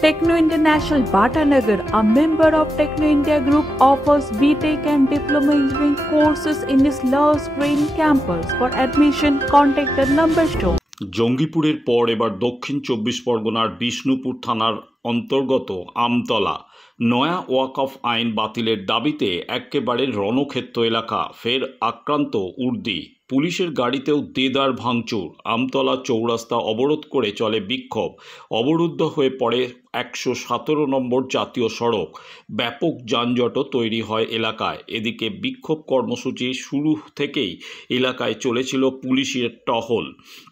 Techno International Bhatanagar, a member of Techno India Group, offers BTech and Diploma Engineering courses in its Love Green campus. For admission, contact the number shown. জঙ্গিপুরের পর এবার দক্ষিণ 24 পরগনার বিষ্ণুপুর থানার অন্তর্গত আমতলা নয়া ওয়াকফ আইন বাতিলের দাবিতে একেবারে রণক্ষেত্র এলাকা ফের আক্রান্ত উর্দি। পুলিশের গাড়িতেও দেদার ভাঙচুর। আমতলা চৌরাস্তা অবরোধ করে চলে বিক্ষোভ। অবরুদ্ধ হয়ে পড়ে 117 নম্বর জাতীয় সড়ক। ব্যাপক যানজটও তৈরি হয় এলাকায়। এদিকে বিক্ষোভ কর্মসূচি শুরু থেকেই এলাকায় চলেছিল পুলিশের টহল।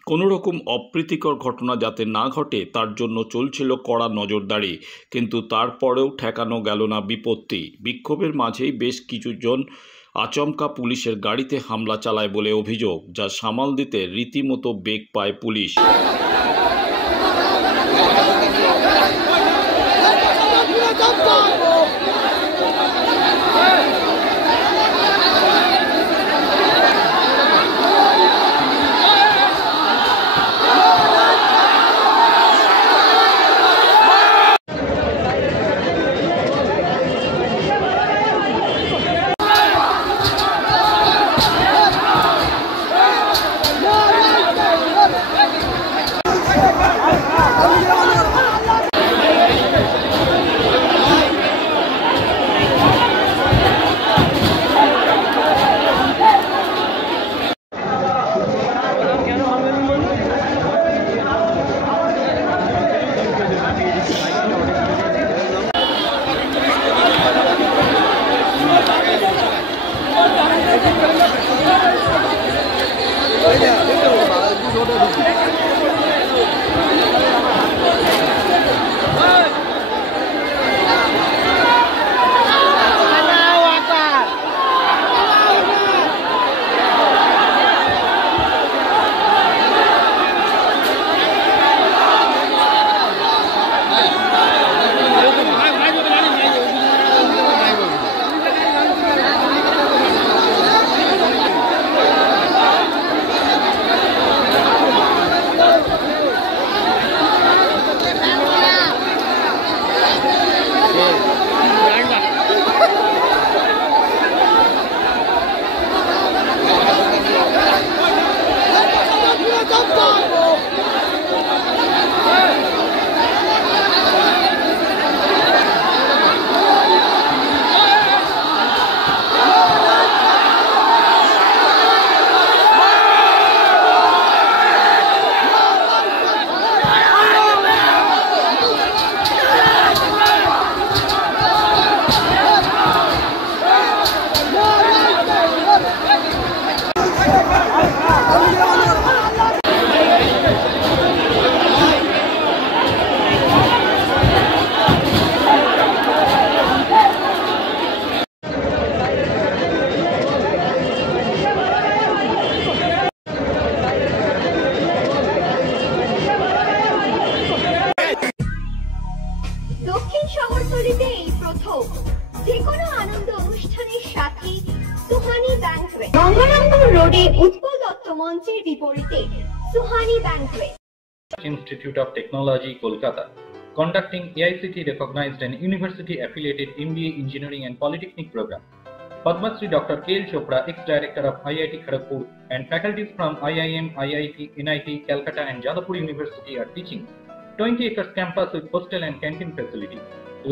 কোনো রকম অপ্রীতিকর ঘটনা যাতে না ঘটে তার জন্য চলছিল কড়া নজরদারি, কিন্তু তারপরেও ঠেকানো গেল না বিপত্তি। বিক্ষোভের মাঝেই বেশ কিছুজন আচমকা পুলিশের গাড়িতে হামলা চালায় বলে অভিযোগ, যা সামাল দিতে রীতিমতো বেগ পায় পুলিশ। দক্ষিণ শহরতলিতে এই প্রথম যেকোনো আনন্দ অনুষ্ঠানের সাথে সুহানি ব্যাংকুয়েট, গঙ্গারামপুর রোডে উৎপল দত্ত মঞ্চের বিপরীতে Suhani banquet. Institute of Technology, Kolkata, conducting AICTE recognized and university affiliated MBA Engineering and Polytechnic program. Padma Shri Dr. K. L. Chopra, ex-director of IIT Kharagpur, and faculties from IIM, IIT, NIT, Calcutta and Jadavpur University are teaching. 20 acres campus with hostel and canteen facility,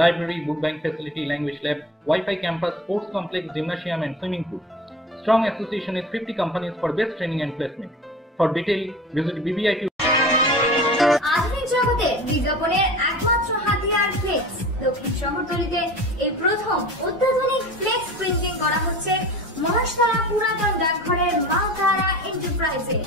library, book bank facility, language lab, Wi-Fi campus, sports complex, gymnasium and swimming pool. Strong association with 50 companies for best training and placement. For detail, visit BBIQ. আধুনিক জগতে বিজ্ঞাপনের একমাত্র হাতিয়ার flakes. দক্ষিণ শহরতলিতে এই প্রথম অত্যাধুনিক flakes printing করা হচ্ছে মহাশতলা পুরাতন ডাকঘরের মা তারা এন্টারপ্রাইজে।